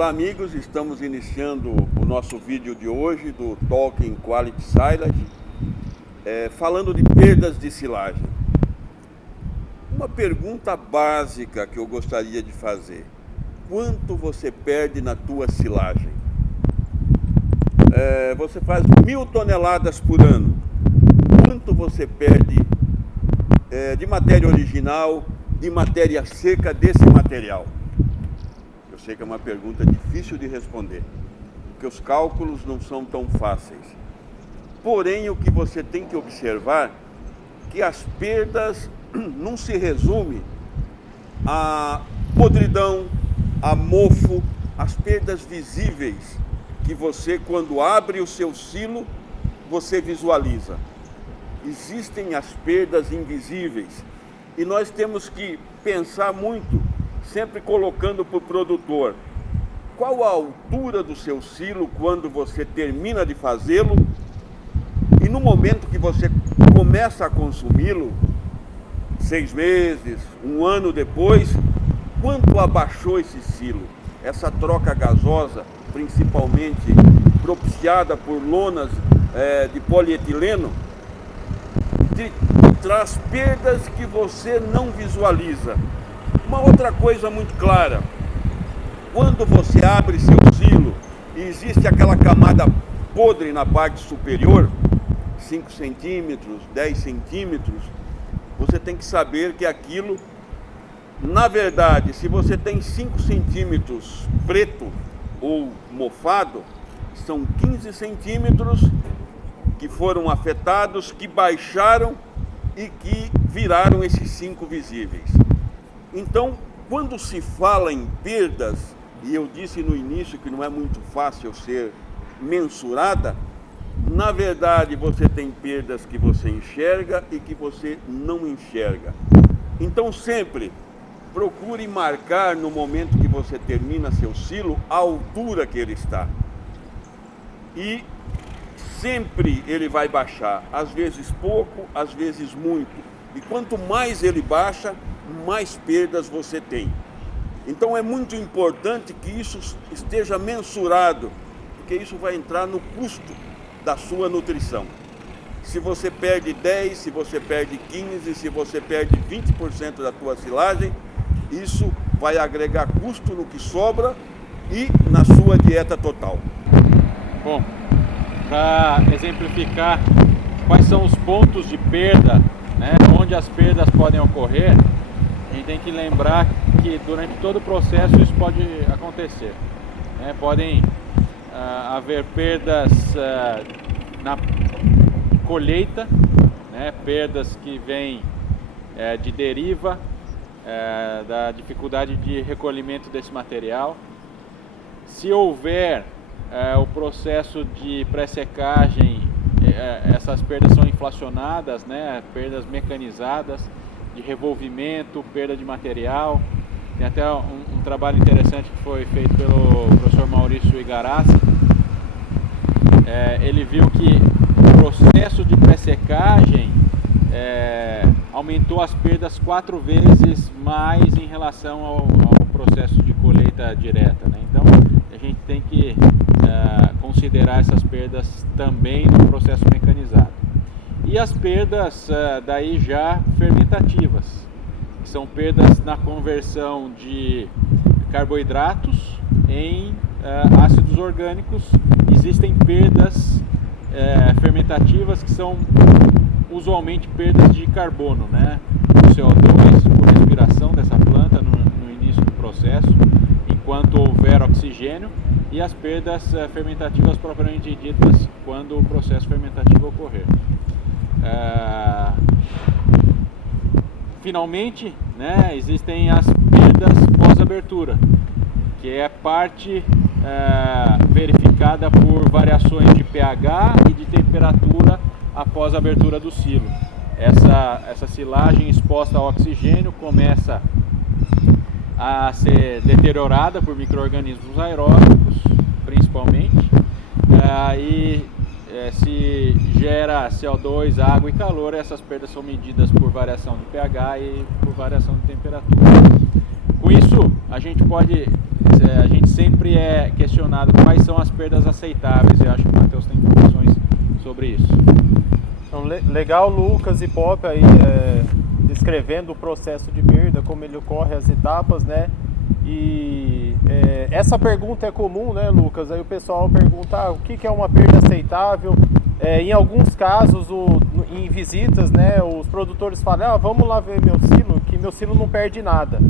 Olá amigos, estamos iniciando o nosso vídeo de hoje do Talking Quality Silage, falando de perdas de silagem. Uma pergunta básica que eu gostaria de fazer: quanto você perde na tua silagem? Você faz 1000 toneladas por ano. Quanto você perde de matéria original, de matéria seca desse material? Eu sei que é uma pergunta difícil de responder, porque os cálculos não são tão fáceis. Porém, o que você tem que observar é que as perdas não se resume a podridão, a mofo, as perdas visíveis que você, quando abre o seu silo, você visualiza. Existem as perdas invisíveis e nós temos que pensar muito, sempre colocando para o produtor qual a altura do seu silo quando você termina de fazê-lo, e no momento que você começa a consumi-lo, 6 meses, 1 ano depois, quanto abaixou esse silo. Essa troca gasosa, principalmente propiciada por lonas de polietileno, traz perdas que você não visualiza. Uma outra coisa muito clara: quando você abre seu silo e existe aquela camada podre na parte superior, 5 centímetros, 10 centímetros, você tem que saber que aquilo, na verdade, se você tem 5 centímetros preto ou mofado, são 15 centímetros que foram afetados, que baixaram e que viraram esses 5 visíveis. Então, quando se fala em perdas, e eu disse no início que não é muito fácil ser mensurada, na verdade você tem perdas que você enxerga e que você não enxerga. Então sempre procure marcar no momento que você termina seu silo a altura que ele está. E sempre ele vai baixar, às vezes pouco, às vezes muito. E quanto mais ele baixa, mais perdas você tem. Então é muito importante que isso esteja mensurado, porque isso vai entrar no custo da sua nutrição. Se você perde 10, se você perde 15, se você perde 20% da tua silagem, isso vai agregar custo no que sobra e na sua dieta total. Bom, para exemplificar quais são os pontos de perda, onde as perdas podem ocorrer, a gente tem que lembrar que durante todo o processo isso pode acontecer. Podem haver perdas na colheita, perdas que vêm de deriva, da dificuldade de recolhimento desse material. Se houver o processo de pré-secagem, essas perdas são inflacionadas, perdas mecanizadas, de revolvimento, perda de material. Tem até um trabalho interessante que foi feito pelo professor Maurício Igarassi. Ele viu que o processo de pré-secagem aumentou as perdas 4 vezes mais em relação ao processo de colheita direta. Então a gente tem que considerar essas perdas também no processo mecanizado. E as perdas daí já fermentativas, que são perdas na conversão de carboidratos em ácidos orgânicos. Existem perdas fermentativas que são usualmente perdas de carbono, o CO2 por respiração dessa planta no início do processo, enquanto houver oxigênio, e as perdas fermentativas propriamente ditas quando o processo fermentativo ocorrer. Finalmente, existem as perdas pós-abertura, que é parte verificada por variações de pH e de temperatura após a abertura do silo. Essa silagem exposta ao oxigênio começa a ser deteriorada por micro-organismos aeróbicos, principalmente, e se gera CO2, água e calor. Essas perdas são medidas por variação de pH e por variação de temperatura. Com isso, a gente pode a gente sempre é questionado quais são as perdas aceitáveis, e eu acho que o Matheus tem informações sobre isso. Então, legal, Lucas e Pop aí descrevendo o processo de perda, como ele ocorre, as etapas, né? E essa pergunta é comum, né, Lucas? Aí o pessoal pergunta o que é uma perda aceitável. Em alguns casos, em visitas, né, os produtores falam, vamos lá ver meu silo, que meu silo não perde nada.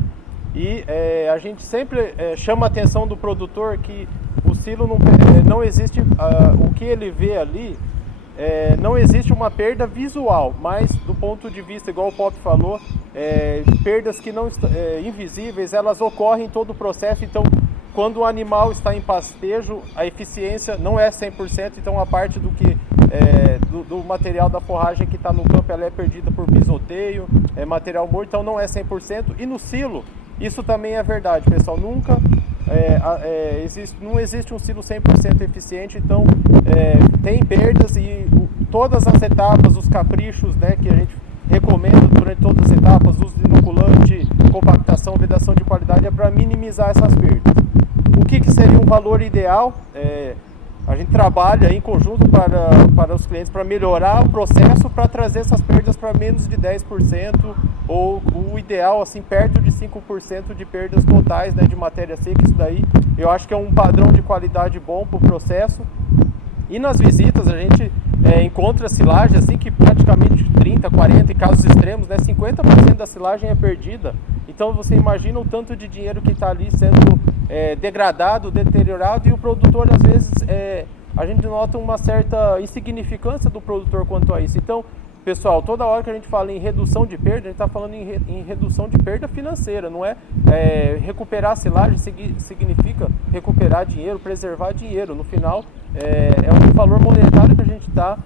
E a gente sempre chama a atenção do produtor que o silo não existe, o que ele vê ali, não existe uma perda visual, mas do ponto de vista, igual o Pop falou, perdas que não invisíveis, elas ocorrem em todo o processo. Então, quando o animal está em pastejo, a eficiência não é 100%, então a parte do material da forragem que está no campo, ela é perdida por pisoteio, material morto, então não é 100%. E no silo, isso também é verdade, pessoal, nunca não existe um silo 100% eficiente, então tem perdas e todas as etapas, os caprichos, né, que a gente recomenda durante todas as etapas, uso de inoculante, compactação, vedação de qualidade, é para minimizar essas perdas. O que seria um valor ideal? A gente trabalha em conjunto para os clientes para melhorar o processo, para trazer essas perdas para menos de 10%, ou o ideal, assim, perto de 5% de perdas totais, né, de matéria seca. Isso daí eu acho que é um padrão de qualidade bom para o processo. E nas visitas a gente encontra silagem assim que praticamente 30, 40, em casos extremos, né, 50% da silagem é perdida. Então você imagina o tanto de dinheiro que está ali sendo degradado, deteriorado, e o produtor às vezes, a gente nota uma certa insignificância do produtor quanto a isso. Então, pessoal, toda hora que a gente fala em redução de perda, a gente está falando em redução de perda financeira, não é recuperar a silagem significa recuperar dinheiro, preservar dinheiro. No final, é um valor monetário que a gente está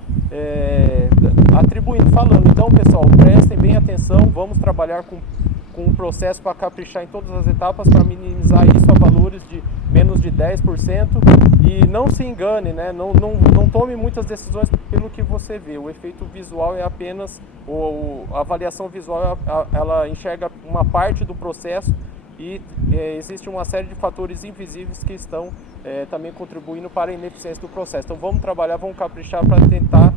atribuindo, falando. Então, pessoal, prestem bem atenção, vamos trabalhar com um processo para caprichar em todas as etapas, para minimizar isso a valores de menos de 10%, e não se engane, né? Não tome muitas decisões pelo que você vê. O efeito visual é apenas, a avaliação visual, ela enxerga uma parte do processo, e existe uma série de fatores invisíveis que estão também contribuindo para a ineficiência do processo. Então vamos trabalhar, vamos caprichar para tentar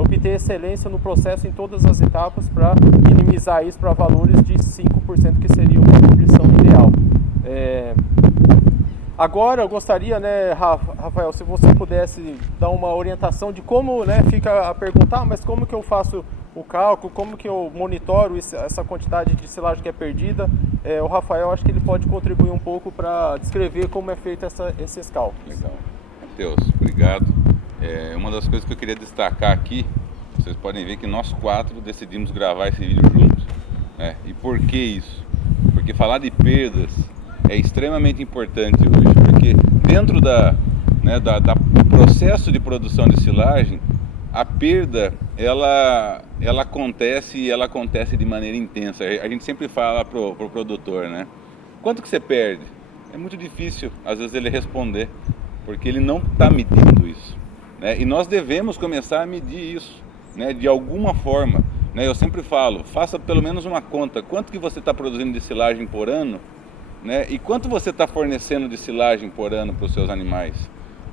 obter excelência no processo em todas as etapas, para minimizar isso para valores de 5%, que seria uma condição ideal. Agora eu gostaria, né, Rafael, se você pudesse dar uma orientação de como, né, fica a perguntar, mas como que eu faço o cálculo, como que eu monitoro essa quantidade de silagem que é perdida. O Rafael, acho que ele pode contribuir um pouco para descrever como é feito esses cálculos. Legal. Matheus, obrigado. Uma das coisas que eu queria destacar aqui, vocês podem ver que nós 4 decidimos gravar esse vídeo juntos. E por que isso? Porque falar de perdas é extremamente importante hoje, porque dentro do processo de produção de silagem, a perda ela acontece, e ela acontece de maneira intensa. A gente sempre fala pro produtor, né? Quanto que você perde? É muito difícil, às vezes, ele responder, porque ele não está medindo isso, né? E nós devemos começar a medir isso, né? De alguma forma, né? Eu sempre falo, faça pelo menos uma conta. Quanto que você está produzindo de silagem por ano, né? E quanto você está fornecendo de silagem por ano para os seus animais?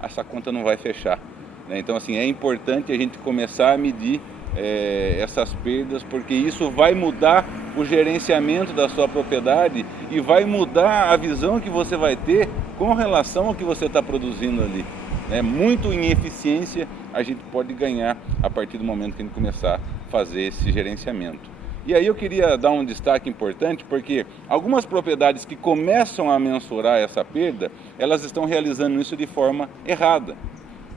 Essa conta não vai fechar. Então, assim, é importante a gente começar a medir essas perdas, porque isso vai mudar o gerenciamento da sua propriedade e vai mudar a visão que você vai ter com relação ao que você está produzindo ali. Muito em eficiência a gente pode ganhar a partir do momento que a gente começar a fazer esse gerenciamento. E aí eu queria dar um destaque importante, porque algumas propriedades que começam a mensurar essa perda, elas estão realizando isso de forma errada.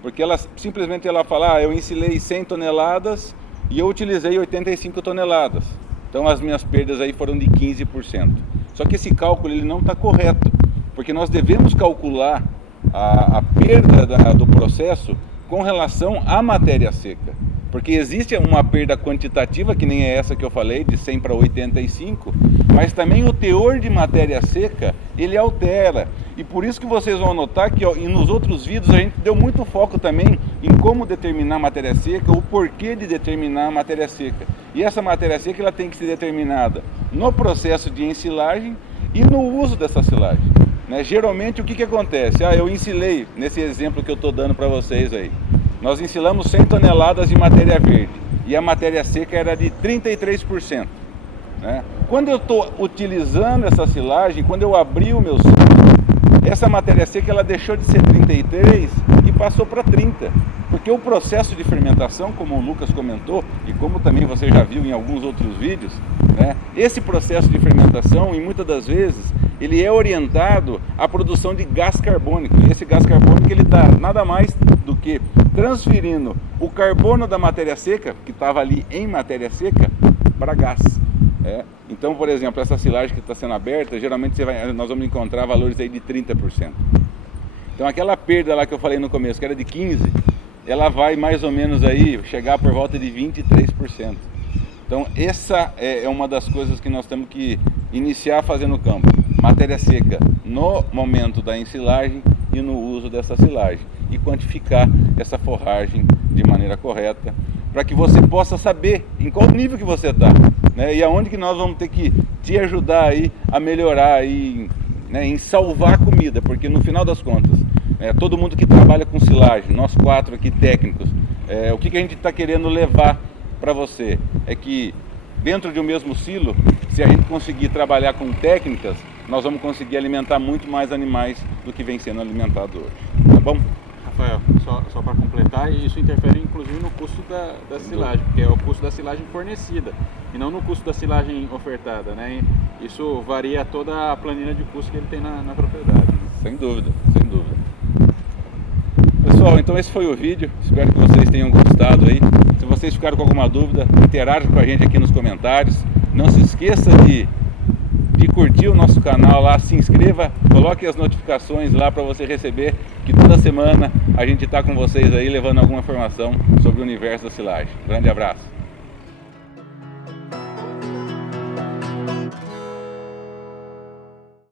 Porque ela simplesmente fala, eu ensilei 100 toneladas e eu utilizei 85 toneladas. Então as minhas perdas aí foram de 15%. Só que esse cálculo ele não está correto, porque nós devemos calcular a perda do processo com relação à matéria seca. Porque existe uma perda quantitativa, que nem é essa que eu falei, de 100 para 85, mas também o teor de matéria seca, ele altera. E por isso que vocês vão notar que nos outros vídeos a gente deu muito foco também em como determinar a matéria seca, o porquê de determinar a matéria seca. E essa matéria seca ela tem que ser determinada no processo de ensilagem e no uso dessa silagem. né? Geralmente o que acontece? Eu ensilei, nesse exemplo que eu estou dando para vocês aí, nós ensilamos 100 toneladas de matéria verde e a matéria seca era de 33%. Né? Quando eu estou utilizando essa silagem, quando eu abri o meu ciclo, essa matéria seca ela deixou de ser 33 e passou para 30, porque o processo de fermentação, como o Lucas comentou e como também você já viu em alguns outros vídeos, né, esse processo de fermentação, e muitas das vezes, ele é orientado à produção de gás carbônico, e esse gás carbônico ele está nada mais do que transferindo o carbono da matéria seca, que estava ali em matéria seca, para gás. Então, por exemplo, essa silagem que está sendo aberta, geralmente nós vamos encontrar valores aí de 30%. Então aquela perda lá que eu falei no começo, que era de 15%, ela vai mais ou menos aí chegar por volta de 23%. Então essa é uma das coisas que nós temos que iniciar a fazer no campo. Matéria seca no momento da ensilagem e no uso dessa silagem. E quantificar essa forragem de maneira correta, para que você possa saber em qual nível que você está, né? E aonde que nós vamos ter que te ajudar aí a melhorar aí, né, em salvar a comida, porque no final das contas, todo mundo que trabalha com silagem, nós 4 aqui técnicos, o que a gente está querendo levar para você é que dentro de um mesmo silo, se a gente conseguir trabalhar com técnicas, nós vamos conseguir alimentar muito mais animais do que vem sendo alimentado hoje, tá bom? Rafael, só para completar, isso interfere inclusive no custo da silagem, porque é o custo da silagem fornecida e não no custo da silagem ofertada, né? E isso varia toda a planilha de custo que ele tem na propriedade. Sem dúvida, sem dúvida. Pessoal, então esse foi o vídeo, espero que vocês tenham gostado aí. Se vocês ficaram com alguma dúvida, interajam com a gente aqui nos comentários. Não se esqueça de curtir o nosso canal lá, se inscreva, coloque as notificações lá para você receber, que toda semana a gente está com vocês aí levando alguma informação sobre o universo da silagem. Grande abraço!